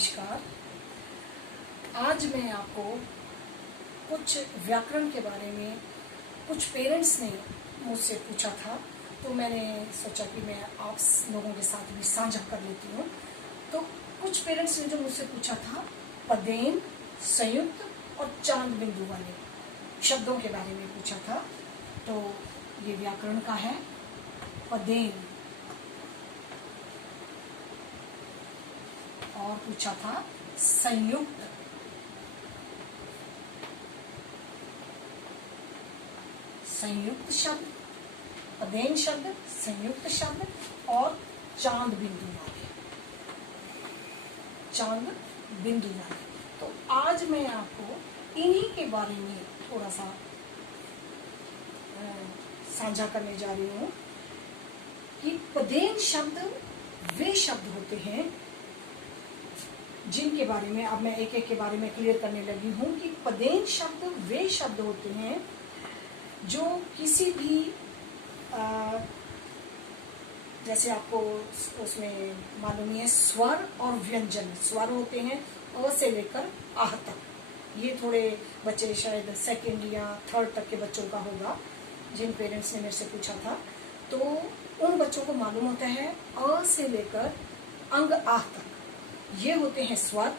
नमस्कार। आज मैं आपको कुछ व्याकरण के बारे में कुछ पेरेंट्स ने मुझसे पूछा था, तो मैंने सोचा कि मैं आप लोगों के साथ भी साझा कर लेती हूँ। तो कुछ पेरेंट्स ने जो मुझसे पूछा था, पदेन, संयुक्त और चांद बिंदु वाले शब्दों के बारे में पूछा था। तो ये व्याकरण का है। पदेन और पूछा था संयुक्त, संयुक्त शब्द, पदेन शब्द, संयुक्त शब्द और चांद बिंदु वाले, चांद बिंदु वाले। तो आज मैं आपको इन्हीं के बारे में थोड़ा सा साझा करने जा रही हूँ कि पदेन शब्द वे शब्द होते हैं जिनके बारे में अब मैं एक एक के बारे में क्लियर करने लगी हूँ कि पदेन शब्द वे शब्द होते हैं जो किसी भी जैसे आपको उसमें मालूम है स्वर और व्यंजन। स्वर होते हैं अ से लेकर आह तक। ये थोड़े बच्चे शायद सेकंड या थर्ड तक के बच्चों का होगा, जिन पेरेंट्स ने मेरे से पूछा था। तो उन बच्चों को मालूम होता है अ से लेकर अंग आह तक ये होते हैं स्वर,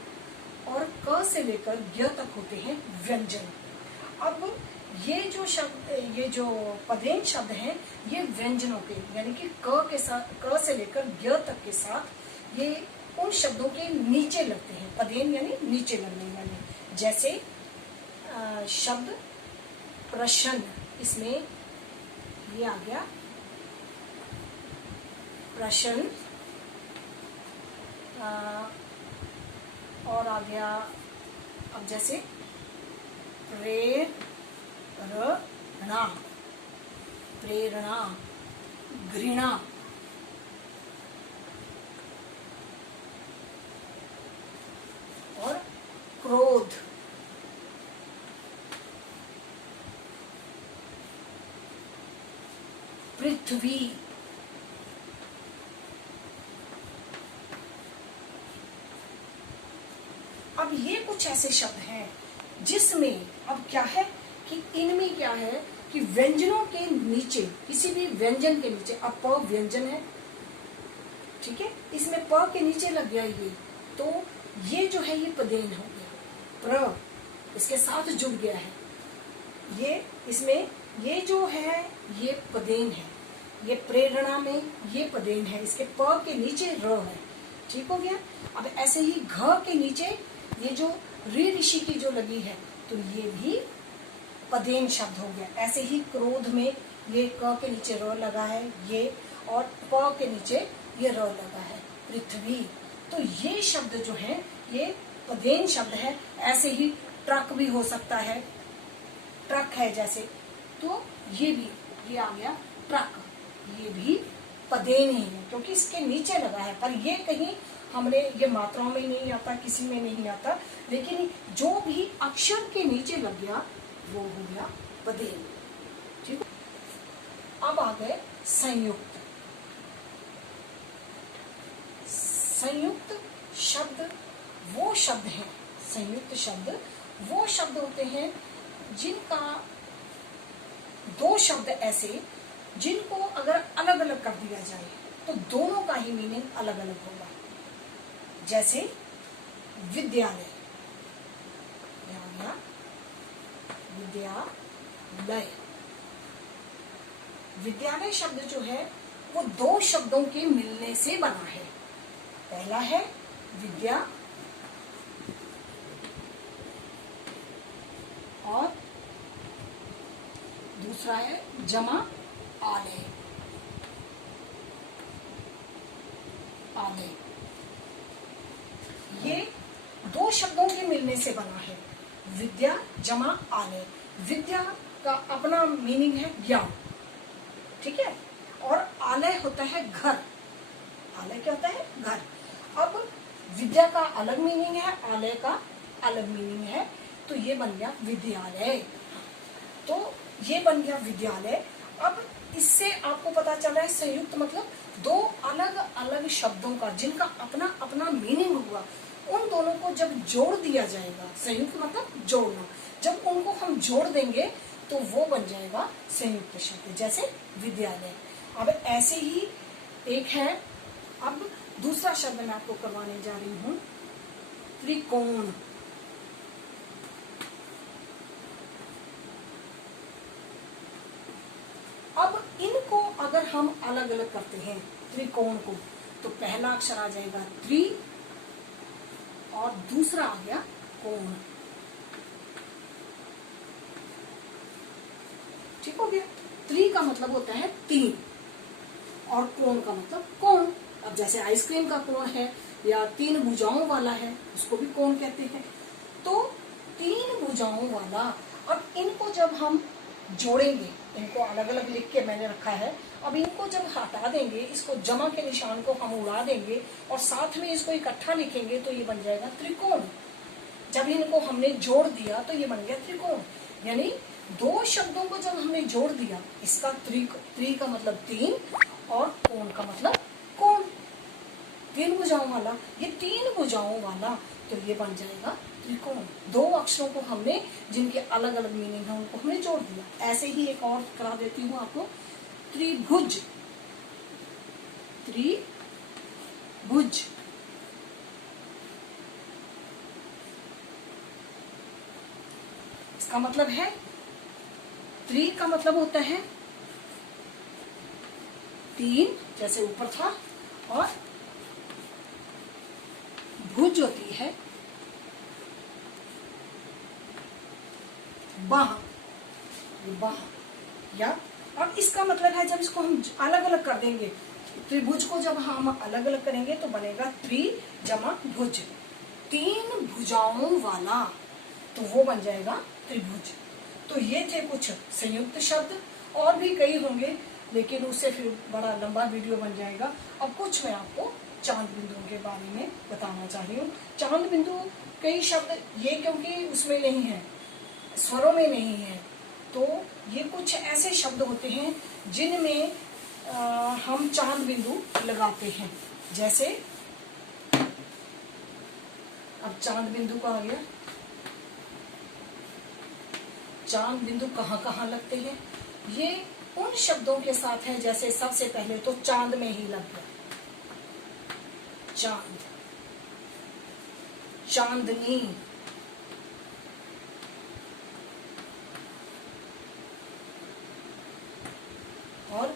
और क से लेकर य तक होते हैं व्यंजन। अब ये जो शब्द, ये जो पदेन शब्द हैं, ये व्यंजनों के यानी कि क के साथ, क से लेकर य तक के साथ ये उन शब्दों के नीचे लगते हैं। पदेन यानी नीचे लगने वाले। जैसे शब्द प्रश्न, इसमें ये आ गया प्रश्न, और आ गया अब जैसे प्रेरणा, प्रेरणा, घृणा, और क्रोध, पृथ्वी, अब ये कुछ ऐसे शब्द हैं जिसमें अब क्या है कि इनमें क्या है कि व्यंजनों के नीचे, किसी भी व्यंजन के नीचे, अब प व्यंजन है, ठीक है, इसमें प के नीचे लग गया ये, तो ये जो है ये पदेन हो गया। प्र इसके साथ जुड़ गया है, ये इसमें ये जो है ये पदेन है। ये प्रेरणा में ये पदेन है, इसके प के नीचे र है, ठीक हो गया। अब ऐसे ही घ के नीचे ये जो ऋ ऋषि की जो लगी है, तो ये भी पदेन शब्द हो गया। ऐसे ही क्रोध में ये क के नीचे र लगा है ये, और प के नीचे ये र लगा है, पृथ्वी। तो ये शब्द जो है ये पदेन शब्द है। ऐसे ही ट्रक भी हो सकता है, ट्रक है जैसे, तो ये भी ये आ गया ट्रक, ये भी पदेन ही है क्योंकि इसके नीचे लगा है। पर ये कहीं हमने ये मात्राओं में नहीं आता, किसी में नहीं आता, लेकिन जो भी अक्षर के नीचे लग गया वो हो गया पदेन, ठीक। अब आ गए संयुक्त। संयुक्त शब्द वो शब्द हैं, संयुक्त शब्द वो शब्द होते हैं जिनका दो शब्द ऐसे जिनको अगर अलग अलग कर दिया जाए तो दोनों का ही मीनिंग अलग अलग होगा। जैसे विद्यालय, विद्यालय, विद्यालय शब्द जो है वो दो शब्दों के मिलने से बना है। पहला है विद्या और दूसरा है जमा आलय, आलय। ये दो शब्दों के मिलने से बना है, विद्या जमा आलय। विद्या का अपना मीनिंग है ज्ञान, ठीक है, और आलय होता है घर। आलय क्या होता है? घर। अब विद्या का अलग मीनिंग है, आलय का अलग मीनिंग है, तो ये बन गया विद्यालय। तो ये बन गया विद्यालय। अब इससे आपको पता चल रहा है संयुक्त मतलब दो अलग अलग शब्दों का जिनका अपना अपना मीनिंग हुआ, उन दोनों को जब जोड़ दिया जाएगा, संयुक्त मतलब जोड़ना, जब उनको हम जोड़ देंगे तो वो बन जाएगा संयुक्त शब्द, जैसे विद्यालय। अब ऐसे ही एक है, अब दूसरा शब्द मैं आपको करवाने जा रही हूं, त्रिकोण। अब इनको अगर हम अलग अलग करते हैं त्रिकोण को, तो पहला अक्षर आ जाएगा त्रि और दूसरा आ गया कोण। ठीक हो गया। त्रि का मतलब होता है तीन और कोण का मतलब कोण। अब जैसे आइसक्रीम का कोण है या तीन भुजाओं वाला है, उसको भी कोण कहते हैं। तो तीन भुजाओं वाला, अब इनको जब हम जोड़ेंगे, इनको अलग अलग लिख के मैंने रखा है, अब इनको जब हटा देंगे, इसको जमा के निशान को हम उड़ा देंगे और साथ में इसको इकट्ठा लिखेंगे तो ये बन जाएगा त्रिकोण। जब इनको हमने जोड़ दिया तो ये बन गया त्रिकोण। यानी दो शब्दों को जब हमने जोड़ दिया, इसका त्रि का मतलब तीन और कोण का मतलब कोण, तीन भुजाओं वाला, ये तीन भुजाओं वाला, तो ये बन जाएगा त्रिकोण। दो अक्षरों को हमने, जिनके अलग अलग मीनिंग है, उनको हमने जोड़ दिया। ऐसे ही एक और करा देती हूँ आपको, त्रिभुज। त्रिभुज इसका मतलब है, त्रि का मतलब होता है तीन, जैसे ऊपर था, और भुज होती है बाह, या, और इसका मतलब है जब इसको हम अलग अलग कर देंगे, त्रिभुज को जब हम अलग अलग करेंगे तो बनेगा त्रि जमा भुज, तीन भुजाओं वाला, तो वो बन जाएगा त्रिभुज। तो ये थे कुछ संयुक्त शब्द, और भी कई होंगे लेकिन उससे फिर बड़ा लंबा वीडियो बन जाएगा। अब कुछ मैं आपको चांद बिंदुओं के बारे में बताना चाह रही हूँ। चांद बिंदु कई शब्द, ये क्योंकि उसमें नहीं है, स्वरों में नहीं है, तो ये कुछ ऐसे शब्द होते हैं जिनमें हम चांद बिंदु लगाते हैं। जैसे अब चांद बिंदु का आ गया, चांद बिंदु कहाँ कहाँ लगते हैं, ये उन शब्दों के साथ है, जैसे सबसे पहले तो चांद में ही लग गया, चांद, चांदनी, और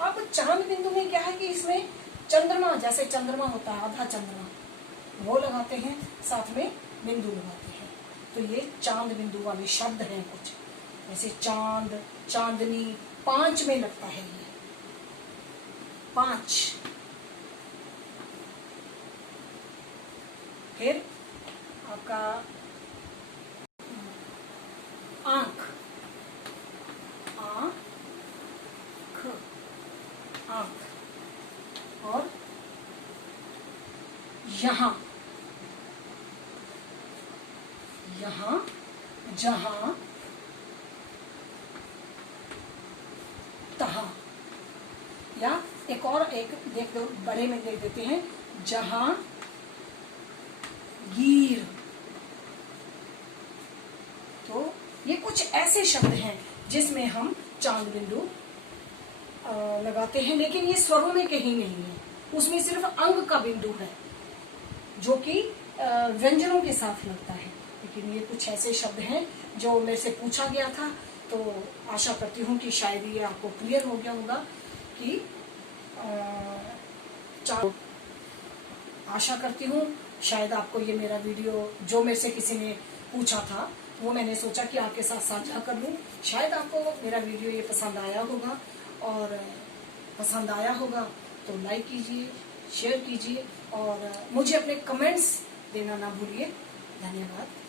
अब चांद बिंदु में क्या है कि इसमें चंद्रमा, जैसे चंद्रमा होता है, आधा चंद्रमा, वो लगाते हैं, साथ में बिंदु लगाते हैं, तो ये चांद बिंदु वाले शब्द हैं कुछ। जैसे चांद, चांदनी, पांच में लगता है ये, पांच। फिर आपका आंख, आंख, आंख, और यहाँ, यहाँ, जहां, तहां, या एक और एक देख दो, बड़े में देख देते हैं, जहां गिर। तो ये कुछ ऐसे शब्द हैं जिसमें हम चांद बिंदु लगाते हैं, लेकिन ये स्वरों में कहीं नहीं है, उसमें सिर्फ अंग का बिंदु है जो कि व्यंजनों के साथ लगता है। लेकिन ये कुछ ऐसे शब्द हैं जो मेरे से पूछा गया था, तो आशा करती हूँ कि शायद ये आपको क्लियर हो गया होगा कि आशा करती हूँ शायद आपको ये मेरा वीडियो, जो मेरे से किसी ने पूछा था, वो मैंने सोचा कि आपके साथ साझा कर लूँ। शायद आपको मेरा वीडियो ये पसंद आया होगा, और पसंद आया होगा तो लाइक कीजिए, शेयर कीजिए, और मुझे अपने कमेंट्स देना ना भूलिए। धन्यवाद।